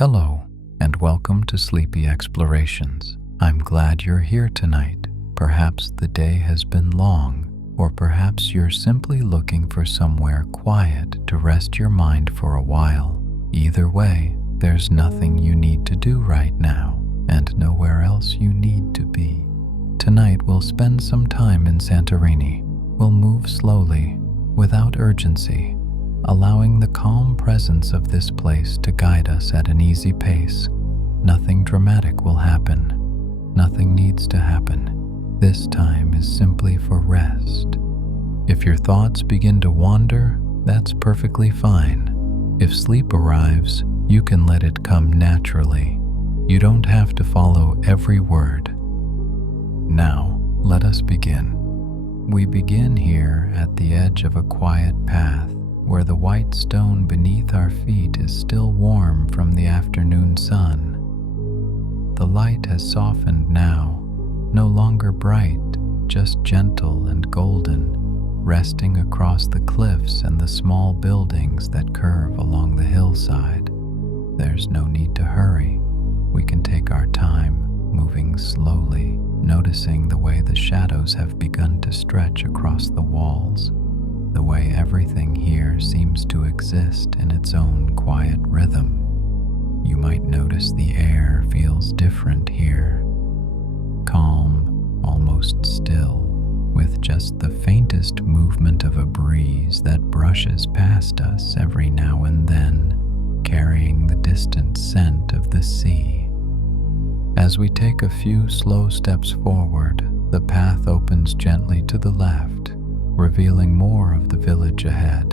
Hello, and welcome to Sleepy Explorations. I'm glad you're here tonight. Perhaps the day has been long, or perhaps you're simply looking for somewhere quiet to rest your mind for a while. Either way, there's nothing you need to do right now, and nowhere else you need to be. Tonight we'll spend some time in Santorini. We'll move slowly, without urgency, allowing the calm presence of this place to guide us at an easy pace. Nothing dramatic will happen. Nothing needs to happen. This time is simply for rest. If your thoughts begin to wander, that's perfectly fine. If sleep arrives, you can let it come naturally. You don't have to follow every word. Now, let us begin. We begin here at the edge of a quiet path, where the white stone beneath our feet is still warm from the afternoon sun. The light has softened now, no longer bright, just gentle and golden, resting across the cliffs and the small buildings that curve along the hillside. There's no need to hurry. We can take our time, moving slowly, noticing the way the shadows have begun to stretch across the walls. The way everything here seems to exist in its own quiet rhythm. You might notice the air feels different here. Calm, almost still, with just the faintest movement of a breeze that brushes past us every now and then, carrying the distant scent of the sea. As we take a few slow steps forward, the path opens gently to the left, revealing more of the village ahead.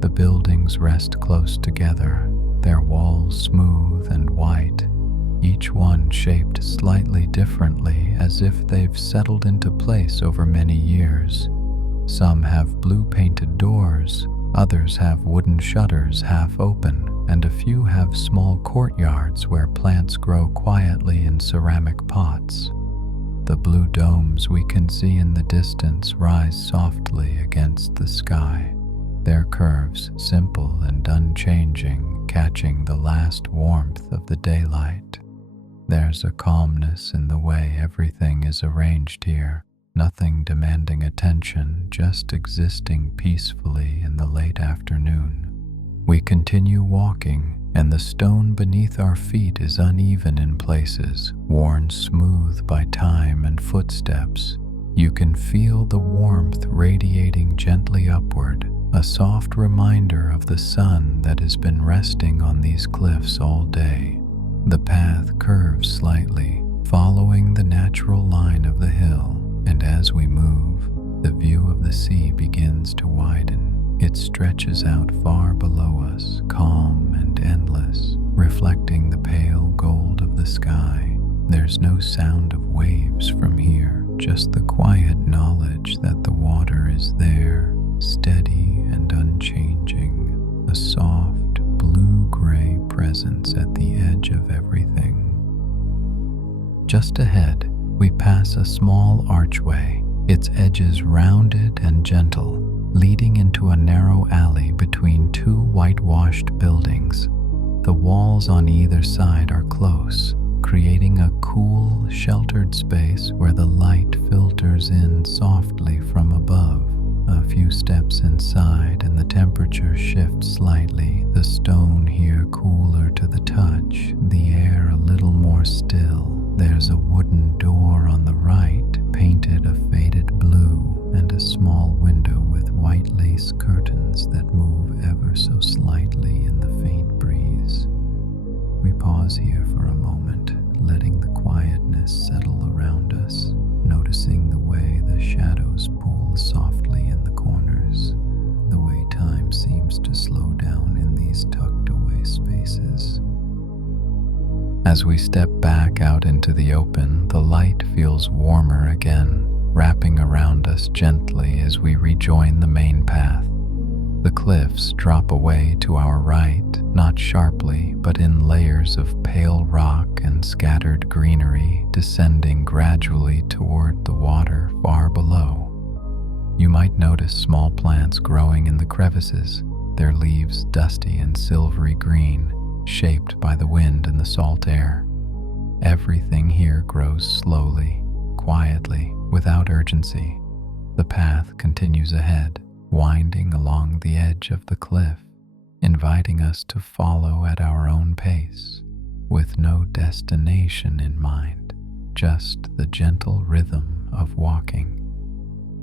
The buildings rest close together, their walls smooth and white, each one shaped slightly differently as if they've settled into place over many years. Some have blue-painted doors, others have wooden shutters half open, and a few have small courtyards where plants grow quietly in ceramic pots. The blue domes we can see in the distance rise softly against the sky, their curves simple and unchanging, catching the last warmth of the daylight. There's a calmness in the way everything is arranged here, nothing demanding attention, just existing peacefully in the late afternoon. We continue walking, and the stone beneath our feet is uneven in places, worn smooth by time and footsteps. You can feel the warmth radiating gently upward, a soft reminder of the sun that has been resting on these cliffs all day. The path curves slightly, following the natural line of the hill, and as we move, the view of the sea begins to widen. It stretches out far below us, calm and endless, reflecting the pale gold of the sky. There's no sound of waves from here, just the quiet knowledge that the water is there, steady and unchanging, a soft, blue-gray presence at the edge of everything. Just ahead, we pass a small archway, its edges rounded and gentle, leading into a narrow alley between two whitewashed buildings. The walls on either side are close, creating a cool, sheltered space where the light filters in softly from above. A few steps inside and the temperature shifts slightly, the stone here cooler to the touch, the air a little more still. There's a wooden door on the right, painted a faded blue, and a small window with white lace curtains that move ever so slightly in the faint breeze. We pause here for a moment, letting the quietness settle around us, noticing the way the shadows pool softly in the corners, the way time seems to slow down in these tucked away spaces. As we step back out into the open, the light feels warmer again, wrapping around us gently as we rejoin the main path. The cliffs drop away to our right, not sharply, but in layers of pale rock and scattered greenery, descending gradually toward the water far below. You might notice small plants growing in the crevices, their leaves dusty and silvery green, shaped by the wind and the salt air. Everything here grows slowly, quietly, without urgency. The path continues ahead, winding along the edge of the cliff, inviting us to follow at our own pace, with no destination in mind, just the gentle rhythm of walking.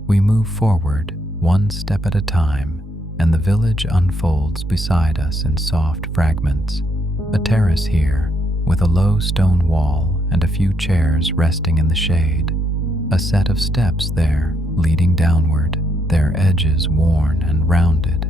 We move forward, one step at a time, and the village unfolds beside us in soft fragments. A terrace here, with a low stone wall and a few chairs resting in the shade. A set of steps there, leading downward, their edges worn and rounded.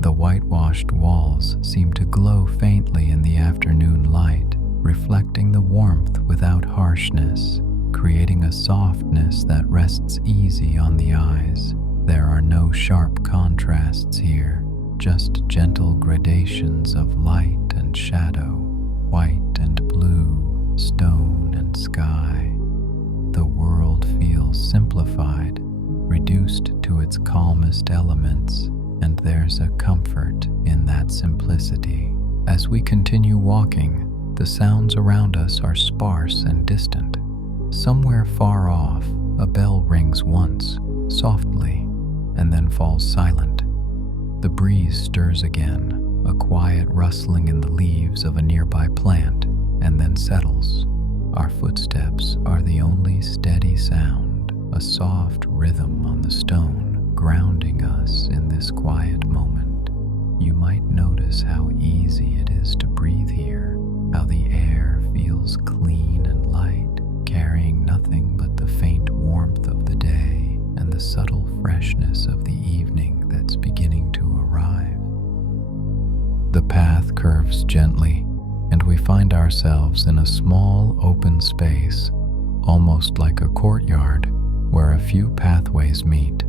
The whitewashed walls seem to glow faintly in the afternoon light, reflecting the warmth without harshness, creating a softness that rests easy on the eyes. There are no sharp contrasts here, just gentle gradations of light and shadow, white and blue, stone and sky. The world feels simplified, reduced to its calmest elements, and there's a comfort in that simplicity. As we continue walking, the sounds around us are sparse and distant. Somewhere far off, a bell rings once, softly, and then falls silent. The breeze stirs again, a quiet rustling in the leaves of a nearby plant, and then settles. Our footsteps are the only steady sound, a soft rhythm on the stone, grounding us in this quiet moment. You might notice how easy it is to breathe here, how the air feels clean and light, carrying nothing but the faint warmth of the day and the subtle freshness of the evening that's beginning to arrive. The path curves gently, and we find ourselves in a small open space, almost like a courtyard, where a few pathways meet.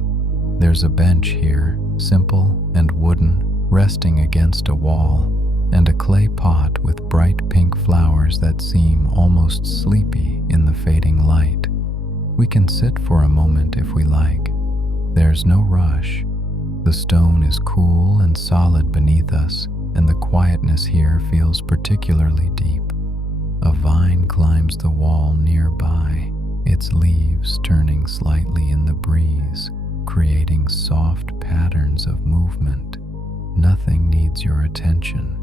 There's a bench here, simple and wooden, resting against a wall, and a clay pot with bright pink flowers that seem almost sleepy in the fading light. We can sit for a moment if we like. There's no rush. The stone is cool and solid beneath us, and the quietness here feels particularly deep. A vine climbs the wall nearby, its leaves turning slightly in the breeze, creating soft patterns of movement. Nothing needs your attention.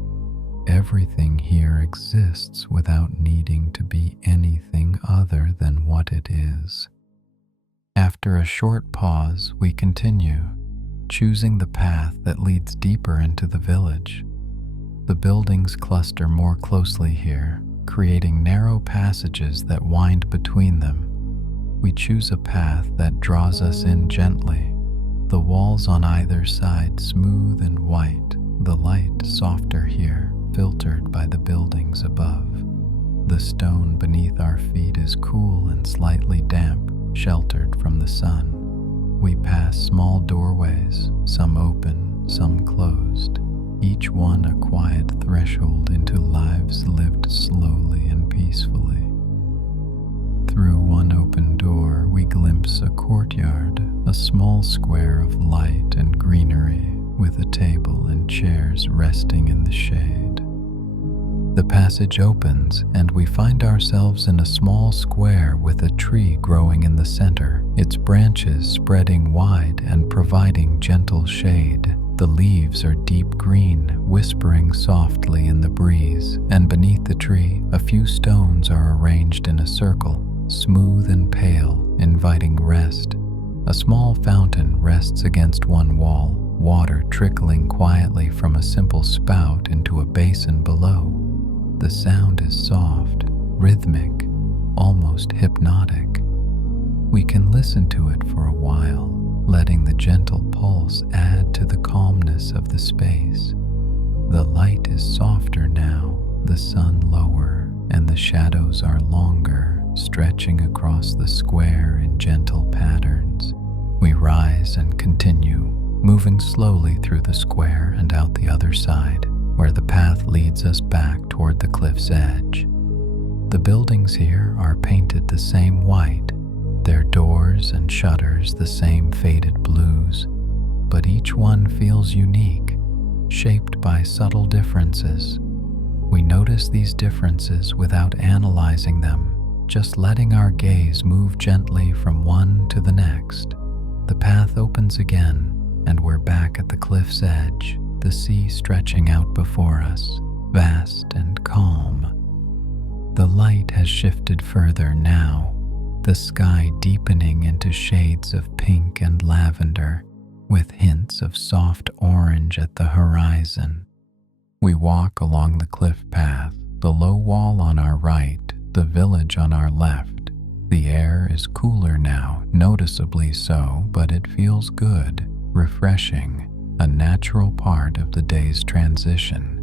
Everything here exists without needing to be anything other than what it is. After a short pause, we continue, choosing the path that leads deeper into the village. The buildings cluster more closely here, creating narrow passages that wind between them. We choose a path that draws us in gently, the walls on either side smooth and white, the light softer here, filtered by the buildings above. The stone beneath our feet is cool and slightly damp, sheltered from the sun. We pass small doorways, some open, some closed, each one a quiet threshold into lives lived slowly and peacefully. Through one open door, we glimpse a courtyard, a small square of light and greenery, with a table and chairs resting in the shade. The passage opens, and we find ourselves in a small square with a tree growing in the center, its branches spreading wide and providing gentle shade. The leaves are deep green, whispering softly in the breeze, and beneath the tree, a few stones are arranged in a circle, smooth and pale, inviting rest. A small fountain rests against one wall, water trickling quietly from a simple spout into a basin below. The sound is soft, rhythmic, almost hypnotic. We can listen to it for a while, letting the gentle pulse add to the calmness of the space. The light is softer now, the sun lower, and the shadows are longer, stretching across the square in gentle patterns. We rise and continue, moving slowly through the square and out the other side, where the path leads us back toward the cliff's edge. The buildings here are painted the same white, their doors and shutters the same faded blues, but each one feels unique, shaped by subtle differences. We notice these differences without analyzing them, just letting our gaze move gently from one to the next. The path opens again, and we're back at the cliff's edge, the sea stretching out before us, vast and calm. The light has shifted further now, the sky deepening into shades of pink and lavender, with hints of soft orange at the horizon. We walk along the cliff path, the low wall on our right, the village on our left. The air is cooler now, noticeably so, but it feels good, refreshing, a natural part of the day's transition.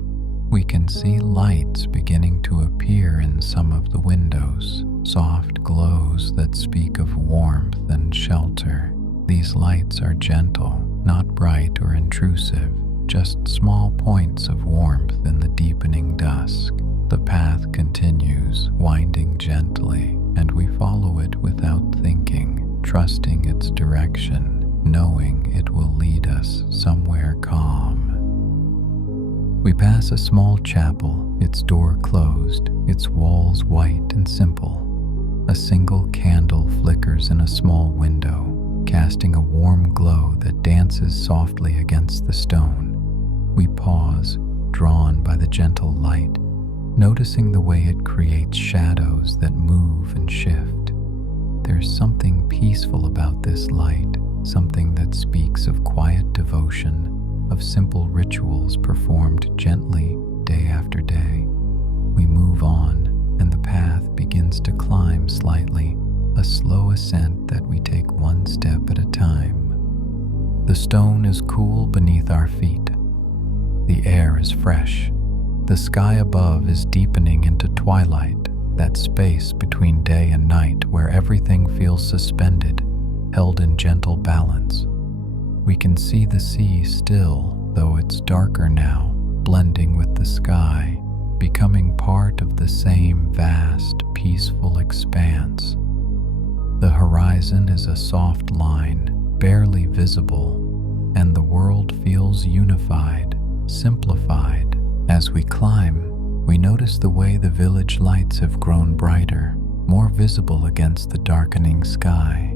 We can see lights beginning to appear in some of the windows, soft glows that speak of warmth and shelter. These lights are gentle, not bright or intrusive, just small points of warmth in the deepening dusk. The path continues, winding gently, and we follow it without thinking, trusting its direction, knowing it will lead us somewhere calm. We pass a small chapel, its door closed, its walls white and simple. A single candle flickers in a small window, casting a warm glow that dances softly against the stone. We pause, drawn by the gentle light, noticing the way it creates shadows that move and shift. There's something peaceful about this light, something that speaks of quiet devotion, of simple rituals performed gently day after day. We move on, and the path begins to climb slightly, a slow ascent that we take one step at a time. The stone is cool beneath our feet. The air is fresh. The sky above is deepening into twilight, that space between day and night where everything feels suspended, held in gentle balance. We can see the sea still, though it's darker now, blending with the sky, becoming part of the same vast, peaceful expanse. The horizon is a soft line, barely visible, and the world feels unified, simplified. As we climb, we notice the way the village lights have grown brighter, more visible against the darkening sky.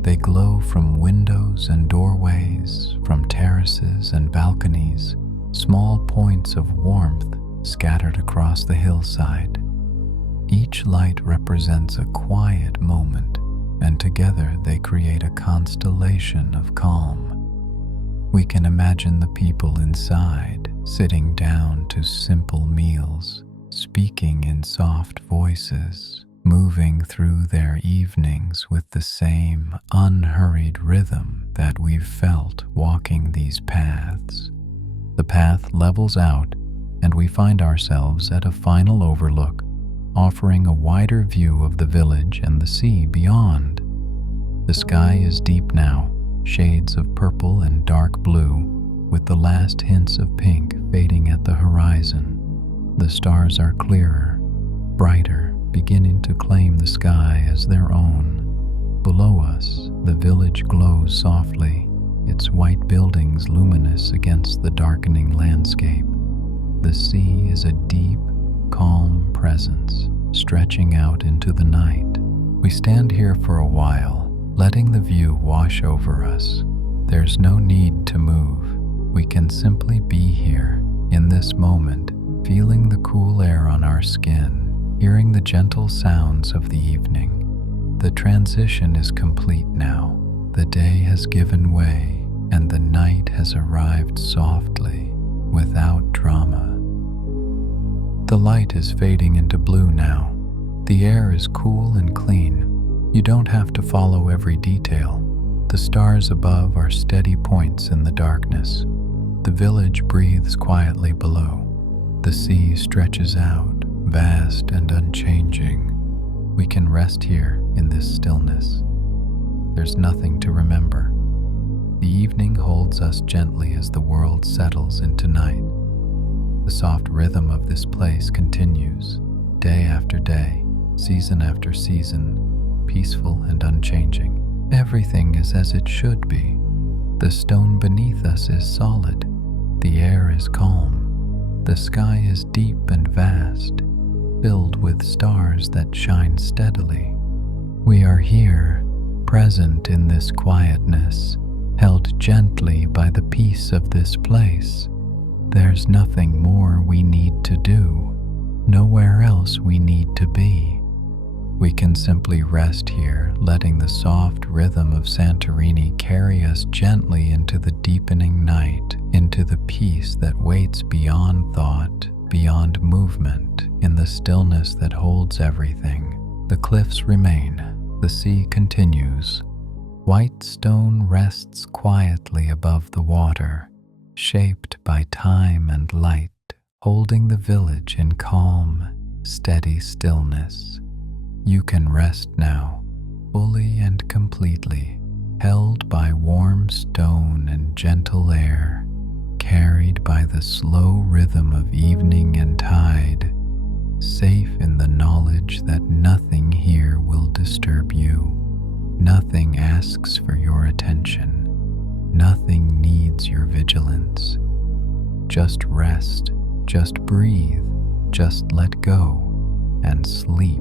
They glow from windows and doorways, from terraces and balconies, small points of warmth scattered across the hillside. Each light represents a quiet moment, and together they create a constellation of calm. We can imagine the people inside, sitting down to simple meals, speaking in soft voices, moving through their evenings with the same unhurried rhythm that we've felt walking these paths. The path levels out, and we find ourselves at a final overlook, offering a wider view of the village and the sea beyond. The sky is deep now, shades of purple and dark blue, with the last hints of pink fading at the horizon. The stars are clearer, brighter, beginning to claim the sky as their own. Below us, the village glows softly, its white buildings luminous against the darkening landscape. The sea is a deep, calm presence, stretching out into the night. We stand here for a while, letting the view wash over us. There's no need to move. We can simply be here, in this moment, feeling the cool air on our skin, hearing the gentle sounds of the evening. The transition is complete now. The day has given way, and the night has arrived softly, without drama. The light is fading into blue now. The air is cool and clean. You don't have to follow every detail. The stars above are steady points in the darkness. The village breathes quietly below. The sea stretches out, vast and unchanging. We can rest here in this stillness. There's nothing to remember. The evening holds us gently as the world settles into night. The soft rhythm of this place continues, day after day, season after season, peaceful and unchanging. Everything is as it should be. The stone beneath us is solid. The air is calm. The sky is deep and vast, filled with stars that shine steadily. We are here, present in this quietness, held gently by the peace of this place. There's nothing more we need to do, nowhere else we need to be. We can simply rest here, letting the soft rhythm of Santorini carry us gently into the deepening night, into the peace that waits beyond thought, beyond movement, in the stillness that holds everything. The cliffs remain, the sea continues. White stone rests quietly above the water, shaped by time and light, holding the village in calm, steady stillness. You can rest now, fully and completely, held by warm stone and gentle air, carried by the slow rhythm of evening and tide, safe in the knowledge that nothing here will disturb you. Nothing asks for your attention. Nothing needs your vigilance. Just rest, just breathe, just let go, and sleep.